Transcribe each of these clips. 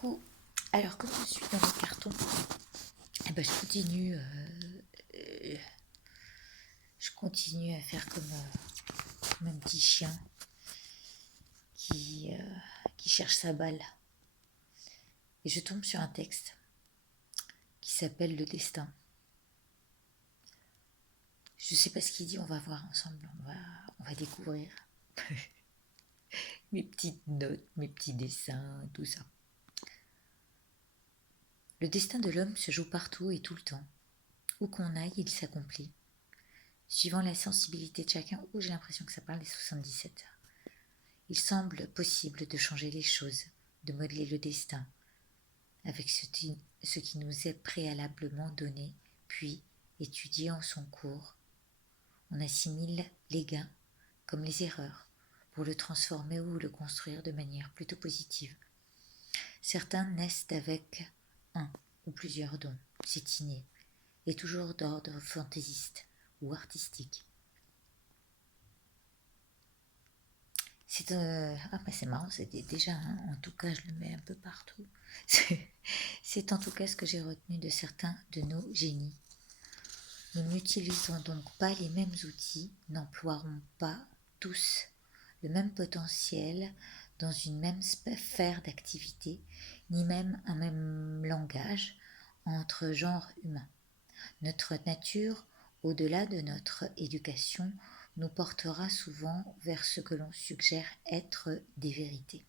Coucou. Alors, comme je suis dans le carton, je continue à faire comme un petit chien qui cherche sa balle. Et je tombe sur un texte qui s'appelle Le Destin. Je ne sais pas ce qu'il dit, on va voir ensemble, on va découvrir mes petites notes, mes petits dessins, tout ça. Le destin de l'homme se joue partout et tout le temps. Où qu'on aille, il s'accomplit. Suivant la sensibilité de chacun, j'ai l'impression que ça parle des 77 heures. Il semble possible de changer les choses, de modeler le destin, avec ce qui nous est préalablement donné, puis étudié en son cours. On assimile les gains comme les erreurs, pour le transformer ou le construire de manière plutôt positive. Certains naissent avec un ou plusieurs dons, c'est inné, et toujours d'ordre fantaisiste ou artistique. C'est marrant, c'était déjà, en tout cas je le mets un peu partout. C'est en tout cas ce que j'ai retenu de certains de nos génies. Nous n'utilisons donc pas les mêmes outils, n'emploierons pas tous le même potentiel dans une même sphère d'activité, ni même un même langage entre genres humains. Notre nature, au-delà de notre éducation, nous portera souvent vers ce que l'on suggère être des vérités.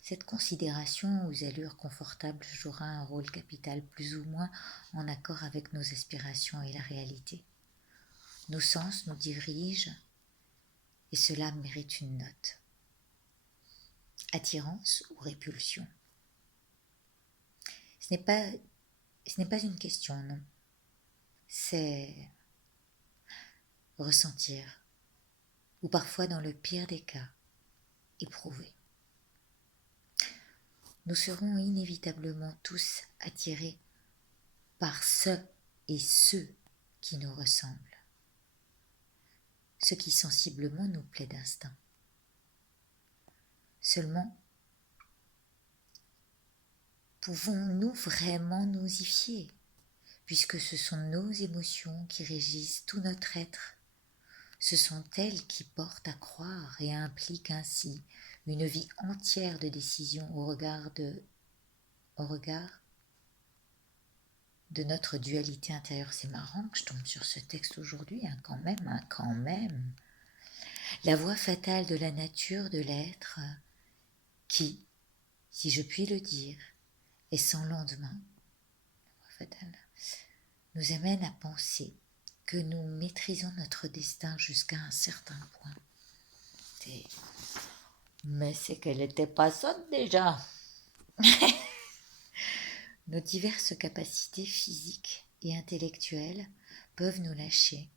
Cette considération aux allures confortables jouera un rôle capital plus ou moins en accord avec nos aspirations et la réalité. Nos sens nous dirigent et cela mérite une note. Attirance ou répulsion. Ce n'est pas une question, non. C'est ressentir, ou parfois dans le pire des cas, éprouver. Nous serons inévitablement tous attirés par ce et ceux qui nous ressemblent, ce qui sensiblement nous plaît d'instinct. Seulement, pouvons-nous vraiment nous y fier, puisque ce sont nos émotions qui régissent tout notre être. Ce sont elles qui portent à croire et impliquent ainsi une vie entière de décisions au regard de notre dualité intérieure. C'est marrant que je tombe sur ce texte aujourd'hui, quand même. La voie fatale de la nature de l'être qui, si je puis le dire, est sans lendemain, la voie fatale, nous amène à penser que nous maîtrisons notre destin jusqu'à un certain point. Mais c'est qu'elle était pas sotte déjà. Nos diverses capacités physiques et intellectuelles peuvent nous lâcher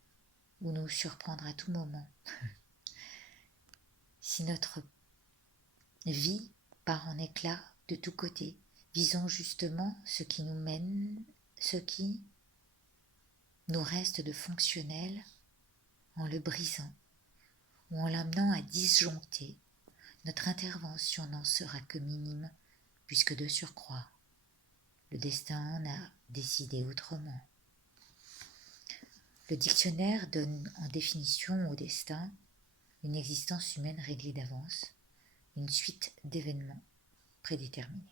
ou nous surprendre à tout moment. Si notre vie part en éclats de tous côtés, visons justement ce qui nous reste de fonctionnel en le brisant ou en l'amenant à disjoncter, notre intervention n'en sera que minime, puisque de surcroît, le destin en a décidé autrement. Le dictionnaire donne en définition au destin une existence humaine réglée d'avance, une suite d'événements prédéterminés.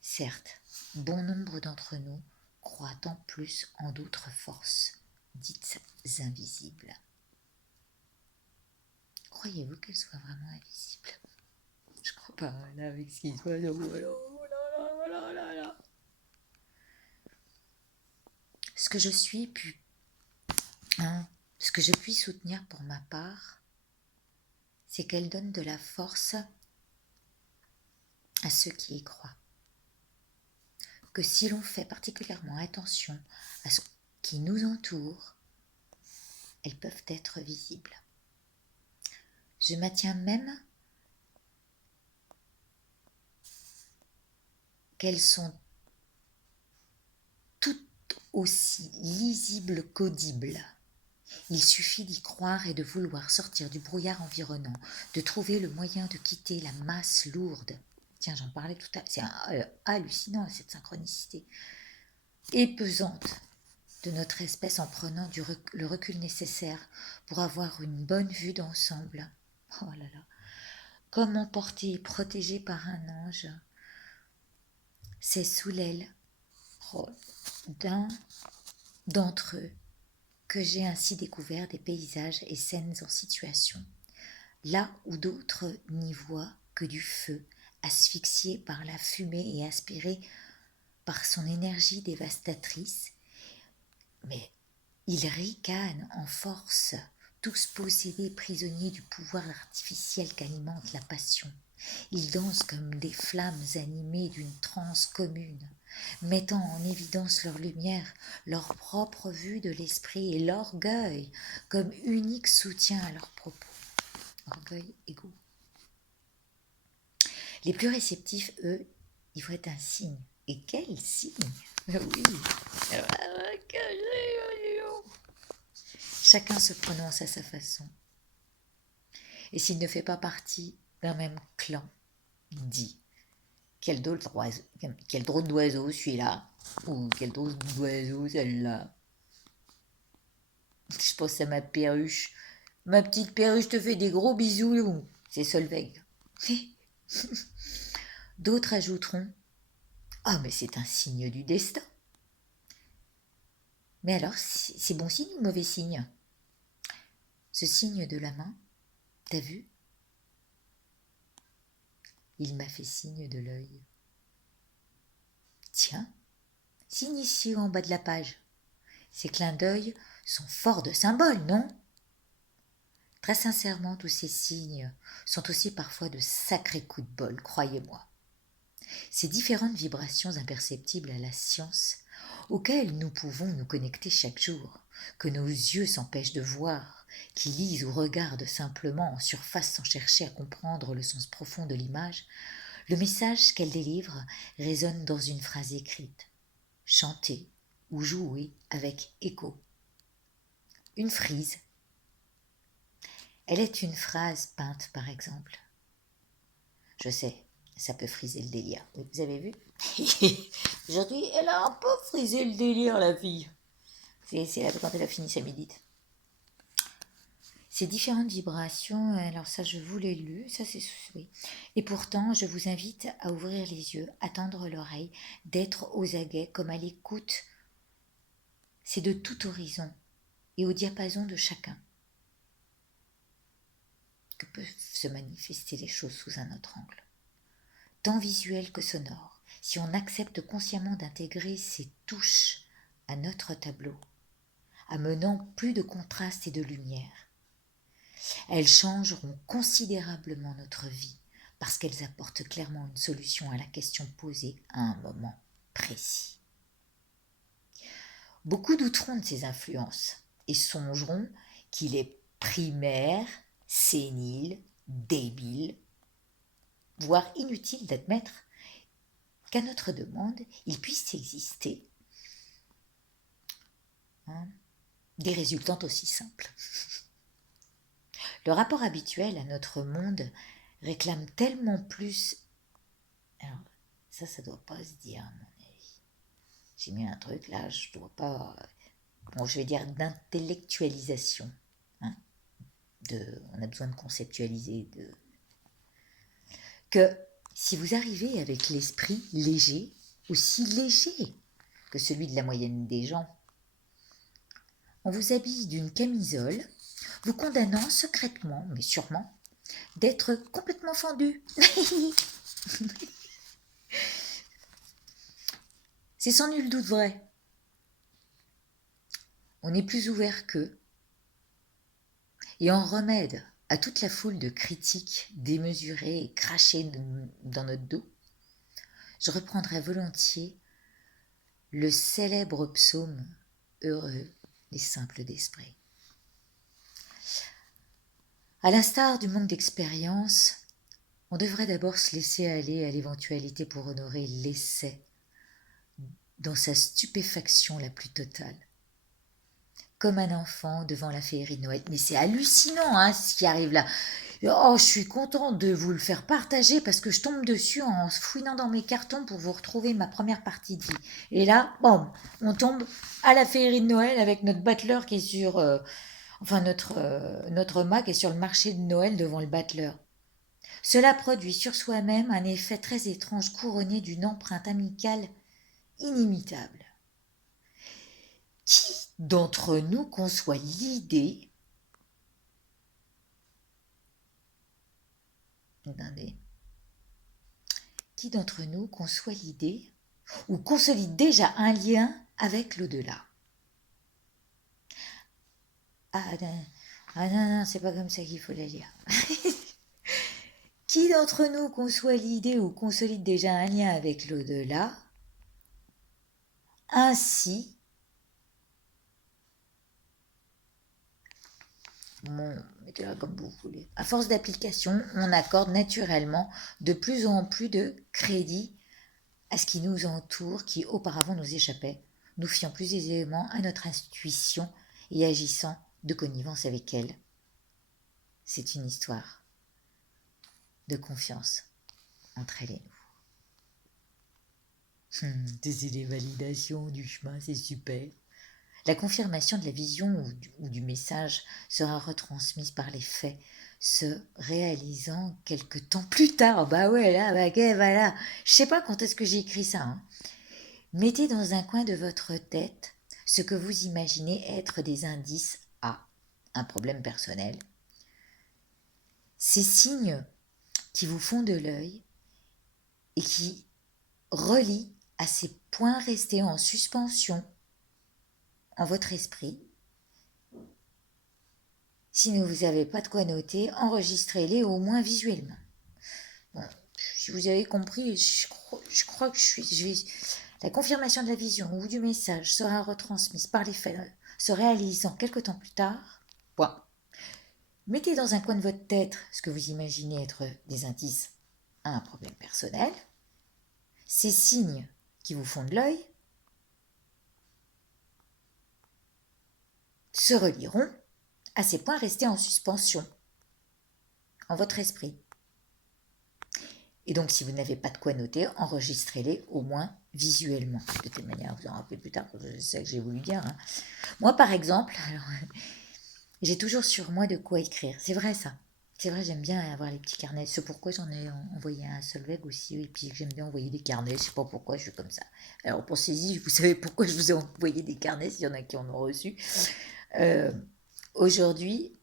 Certes, bon nombre d'entre nous croient en plus en d'autres forces, dites invisibles. Croyez-vous qu'elles soient vraiment invisibles ? Je crois pas, là, avec ce qui se passe. Ce que je puis soutenir pour ma part, c'est qu'elle donne de la force à ceux qui y croient. Que si l'on fait particulièrement attention à ce qui nous entoure, elles peuvent être visibles. Je maintiens même qu'elles sont toutes aussi lisibles qu'audibles. Il suffit d'y croire et de vouloir sortir du brouillard environnant, de trouver le moyen de quitter la masse lourde Tiens, j'en parlais tout à l'heure. C'est hallucinant cette synchronicité. Et pesante de notre espèce en prenant le recul nécessaire pour avoir une bonne vue d'ensemble. Oh là là. Comme emporté et protégé par un ange, c'est sous l'aile d'un d'entre eux que j'ai ainsi découvert des paysages et scènes en situation, là où d'autres n'y voient que du feu, asphyxié par la fumée et aspiré par son énergie dévastatrice, mais ils ricanent en force, tous possédés prisonniers du pouvoir artificiel qu'alimente la passion. Ils dansent comme des flammes animées d'une transe commune, mettant en évidence leur lumière, leur propre vue de l'esprit et l'orgueil comme unique soutien à leurs propos. Orgueil égaux. Les plus réceptifs, eux, ils voient un signe. Et quel signe? Oui. Chacun se prononce à sa façon. Et s'il ne fait pas partie d'un même clan, dit quel drôle d'oiseau celui-là, ou quel drôle d'oiseau celle-là. Je pense à ma perruche. Ma petite perruche te fait des gros bisous, c'est Solveig. D'autres ajouteront ah, mais c'est un signe du destin. Mais alors, c'est bon signe ou mauvais signe? Ce signe de la main, t'as vu? Il m'a fait signe de l'œil. Tiens, signe ici en bas de la page. Ces clins d'œil sont forts de symboles, non? Très sincèrement, tous ces signes sont aussi parfois de sacrés coups de bol, croyez-moi. Ces différentes vibrations imperceptibles à la science, auxquelles nous pouvons nous connecter chaque jour, que nos yeux s'empêchent de voir, qui lisent ou regardent simplement en surface sans chercher à comprendre le sens profond de l'image, le message qu'elle délivre résonne dans une phrase écrite, chantée ou jouée avec écho. Une frise. Elle est une phrase peinte, par exemple. Je sais, ça peut friser le délire. Vous avez vu? Aujourd'hui, elle a un peu frisé le délire, la fille. C'est là quand elle a fini sa médite. Ces différentes vibrations, alors ça je vous l'ai lu, ça c'est oui. Et pourtant, je vous invite à ouvrir les yeux, à tendre l'oreille, d'être aux aguets comme à l'écoute. C'est de tout horizon et au diapason de chacun que peuvent se manifester les choses sous un autre angle, tant visuel que sonore, si on accepte consciemment d'intégrer ces touches à notre tableau, amenant plus de contraste et de lumière. Elles changeront considérablement notre vie parce qu'elles apportent clairement une solution à la question posée à un moment précis. Beaucoup douteront de ces influences et songeront qu'il est primaire, sénile, débile, voire inutile d'admettre qu'à notre demande, il puisse exister des résultantes aussi simples. Le rapport habituel à notre monde réclame tellement plus. Alors, ça doit pas se dire, à mon avis. J'ai mis un truc là, je dois pas. Bon, je vais dire d'intellectualisation. On a besoin de conceptualiser. Que si vous arrivez avec l'esprit léger, aussi léger que celui de la moyenne des gens, on vous habille d'une camisole, vous condamnant secrètement, mais sûrement, d'être complètement fendu. C'est sans nul doute vrai. On est plus ouvert qu'eux. Et en remède à toute la foule de critiques démesurées et crachées dans notre dos, je reprendrai volontiers le célèbre psaume « Heureux les simples d'esprit ». À l'instar du manque d'expérience, on devrait d'abord se laisser aller à l'éventualité pour honorer l'essai dans sa stupéfaction la plus totale. Comme un enfant devant la féerie de Noël. Mais c'est hallucinant ce qui arrive là. Oh, je suis contente de vous le faire partager parce que je tombe dessus en fouinant dans mes cartons pour vous retrouver ma première partie de vie. Et là, bon, on tombe à la féerie de Noël avec notre battleur qui est sur... enfin, notre mât qui est sur le marché de Noël devant le battleur. Cela produit sur soi-même un effet très étrange couronné d'une empreinte amicale inimitable. Qui d'entre nous conçoit l'idée... Attendez. Qui d'entre nous conçoit l'idée ou consolide déjà un lien avec l'au-delà? Ah non, c'est pas comme ça qu'il faut la lire. Qui d'entre nous conçoit l'idée ou consolide déjà un lien avec l'au-delà, ainsi mettez-la comme vous voulez. À force d'application, on accorde naturellement de plus en plus de crédit à ce qui nous entoure, qui auparavant nous échappait, nous fiant plus aisément à notre intuition et agissant de connivence avec elle. C'est une histoire de confiance entre elle et nous. Des validations du chemin, c'est super. La confirmation de la vision ou du message sera retransmise par les faits, se réalisant quelque temps plus tard. Bah ouais, là, bah ok, voilà. Je sais pas quand est-ce que j'ai écrit ça. Hein. Mettez dans un coin de votre tête ce que vous imaginez être des indices à un problème personnel. Ces signes qui vous font de l'œil et qui relient à ces points restés en suspension en votre esprit. Si vous n'avez pas de quoi noter, enregistrez-les au moins visuellement. Bon, si vous avez compris, je crois que la confirmation de la vision ou du message sera retransmise par les faits se réalisant quelque temps plus tard. Bon. Mettez dans un coin de votre tête ce que vous imaginez être des indices à un problème personnel. Ces signes qui vous font de l'œil se relieront à ces points restés en suspension en votre esprit. Et donc, si vous n'avez pas de quoi noter, enregistrez-les au moins visuellement. De telle manière, vous en rappelez plus tard, c'est ça que j'ai voulu dire. Hein. Moi, par exemple, alors, j'ai toujours sur moi de quoi écrire. C'est vrai, ça. C'est vrai, j'aime bien avoir les petits carnets. C'est pourquoi j'en ai envoyé un Solveig aussi. Et puis, j'aime bien envoyer des carnets. Je sais pas pourquoi je suis comme ça. Alors, pensez-y, vous savez pourquoi je vous ai envoyé des carnets, s'il y en a qui en ont reçu. Aujourd'hui,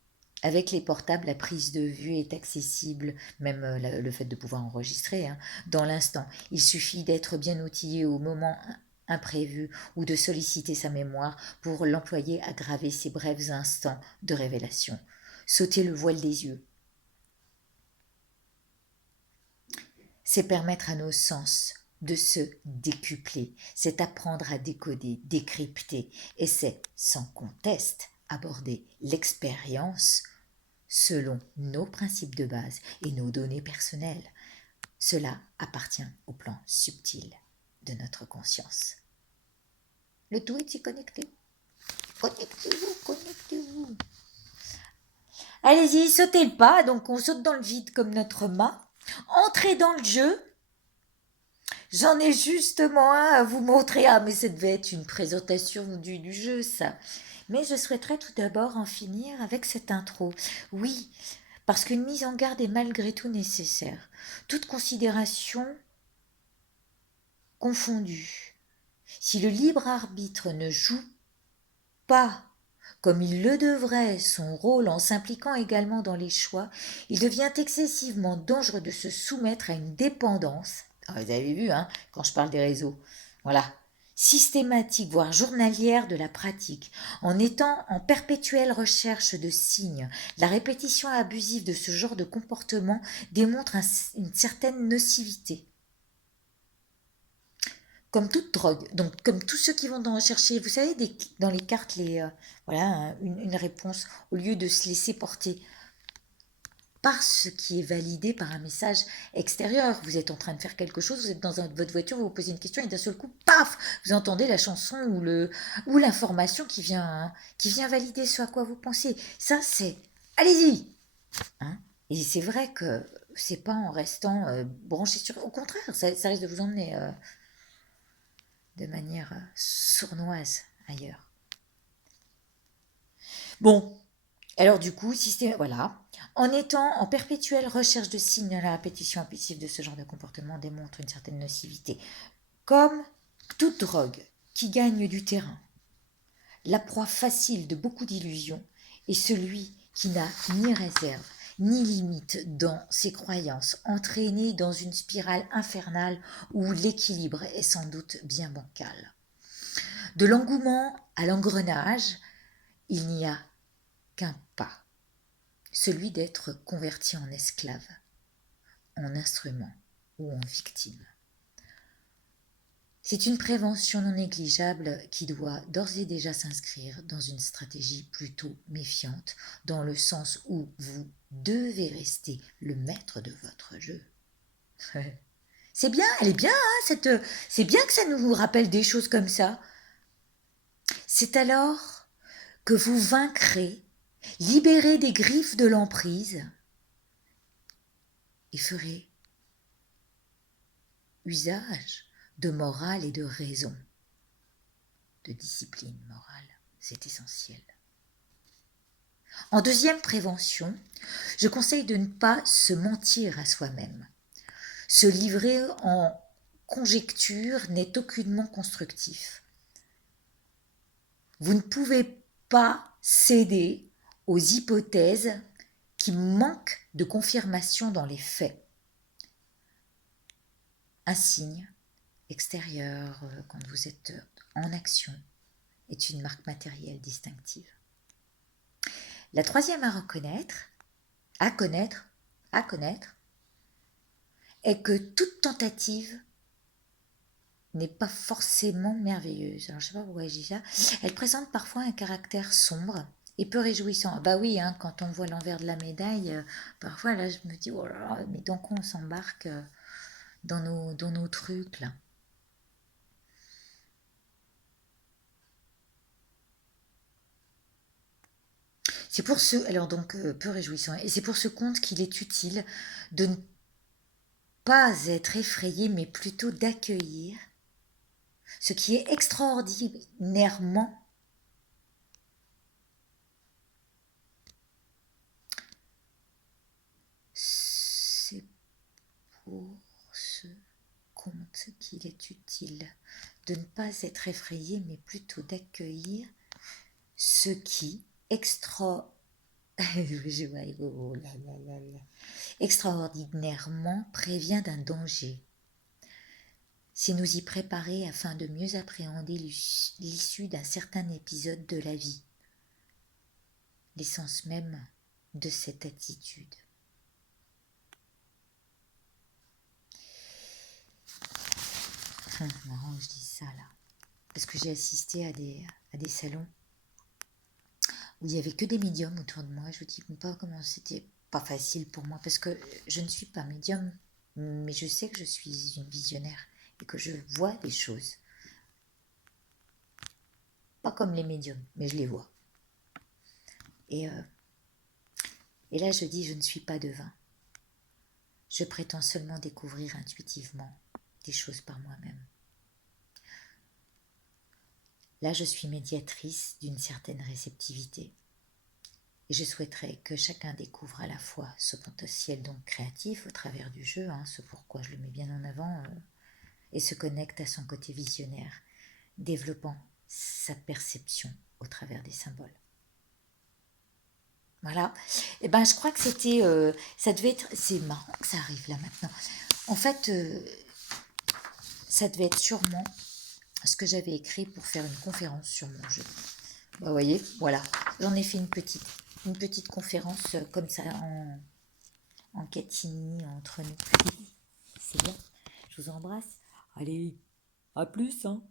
avec les portables, la prise de vue est accessible, même le fait de pouvoir enregistrer hein, dans l'instant. Il suffit d'être bien outillé au moment imprévu ou de solliciter sa mémoire pour l'employer à graver ces brefs instants de révélation. Sauter le voile des yeux. C'est permettre à nos sens de se décupler, c'est apprendre à décoder, décrypter, et c'est, sans conteste, aborder l'expérience selon nos principes de base et nos données personnelles. Cela appartient au plan subtil de notre conscience. Le tout est y connecté. Connectez-vous, connectez-vous. Allez-y, sautez le pas. Donc on saute dans le vide comme notre mât. Entrez dans le jeu. J'en ai justement un à vous montrer. Ah, mais ça devait être une présentation du jeu, ça. Mais je souhaiterais tout d'abord en finir avec cette intro. Oui, parce qu'une mise en garde est malgré tout nécessaire. Toute considération confondue. Si le libre arbitre ne joue pas comme il le devrait son rôle en s'impliquant également dans les choix, il devient excessivement dangereux de se soumettre à une dépendance. Ah, vous avez vu, hein, quand je parle des réseaux. Voilà. Systématique, voire journalière de la pratique, en étant en perpétuelle recherche de signes. La répétition abusive de ce genre de comportement démontre une certaine nocivité. Comme toute drogue, donc comme tous ceux qui vont dans chercher, vous savez, dans les cartes, voilà, une réponse, au lieu de se laisser porter par ce qui est validé par un message extérieur. Vous êtes en train de faire quelque chose, vous êtes dans votre voiture, vous vous posez une question et d'un seul coup, paf, vous entendez la chanson ou l'information qui vient valider ce à quoi vous pensez. Ça, c'est, allez-y hein. Et c'est vrai que c'est pas en restant branché sur... Au contraire, ça risque de vous emmener de manière sournoise ailleurs. Bon, alors du coup, voilà. En étant en perpétuelle recherche de signes, la répétition impulsive de ce genre de comportement démontre une certaine nocivité. Comme toute drogue qui gagne du terrain, la proie facile de beaucoup d'illusions est celui qui n'a ni réserve ni limite dans ses croyances, entraîné dans une spirale infernale où l'équilibre est sans doute bien bancal. De l'engouement à l'engrenage, il n'y a qu'un pas, celui d'être converti en esclave, en instrument ou en victime. C'est une prévention non négligeable qui doit d'ores et déjà s'inscrire dans une stratégie plutôt méfiante, dans le sens où vous devez rester le maître de votre jeu. C'est bien, elle est bien, hein, c'est bien que ça nous rappelle des choses comme ça. C'est alors que vous vaincrez, libérez des griffes de l'emprise et ferez usage de morale et de raison, de discipline morale. C'est essentiel. En deuxième prévention, je conseille de ne pas se mentir à soi-même. Se livrer en conjecture n'est aucunement constructif. Vous ne pouvez pas céder aux hypothèses qui manquent de confirmation dans les faits. Un signe extérieur quand vous êtes en action est une marque matérielle distinctive. La troisième à connaître, est que toute tentative n'est pas forcément merveilleuse. Alors je sais pas pourquoi je dis ça. Elle présente parfois un caractère sombre et peu réjouissant. Bah oui, hein, quand on voit l'envers de la médaille, parfois là je me dis oh là là, mais dans quoi on s'embarque dans nos trucs là. C'est pour ce, alors donc peu réjouissant, et c'est pour ce compte qu'il est utile de ne pas être effrayé, mais plutôt d'accueillir ce qui est extraordinairement c'est pour ce compte qu'il est utile de ne pas être effrayé, mais plutôt d'accueillir ce qui extraordinairement prévient d'un danger. C'est nous y préparer afin de mieux appréhender l'issue d'un certain épisode de la vie, l'essence même de cette attitude. Marrant que je dise ça là, parce que j'ai assisté à des salons où il n'y avait que des médiums autour de moi. Je vous dis pas comment c'était pas facile pour moi, parce que je ne suis pas médium, mais je sais que je suis une visionnaire et que je vois des choses. Pas comme les médiums, mais je les vois. Et là, je dis, je ne suis pas devin. Je prétends seulement découvrir intuitivement des choses par moi-même. Là, je suis médiatrice d'une certaine réceptivité. Et je souhaiterais que chacun découvre à la fois ce potentiel donc créatif au travers du jeu, ce pourquoi je le mets bien en avant, et se connecte à son côté visionnaire, développant sa perception au travers des symboles. Voilà. Et ben, je crois que c'était, ça devait être, c'est marrant que ça arrive là maintenant. En fait, ça devait être sûrement ce que j'avais écrit pour faire une conférence sur mon jeu. Bah, vous voyez, voilà. J'en ai fait une petite conférence comme ça en catimini entre nous. C'est bien. Je vous embrasse. Allez, à plus, hein.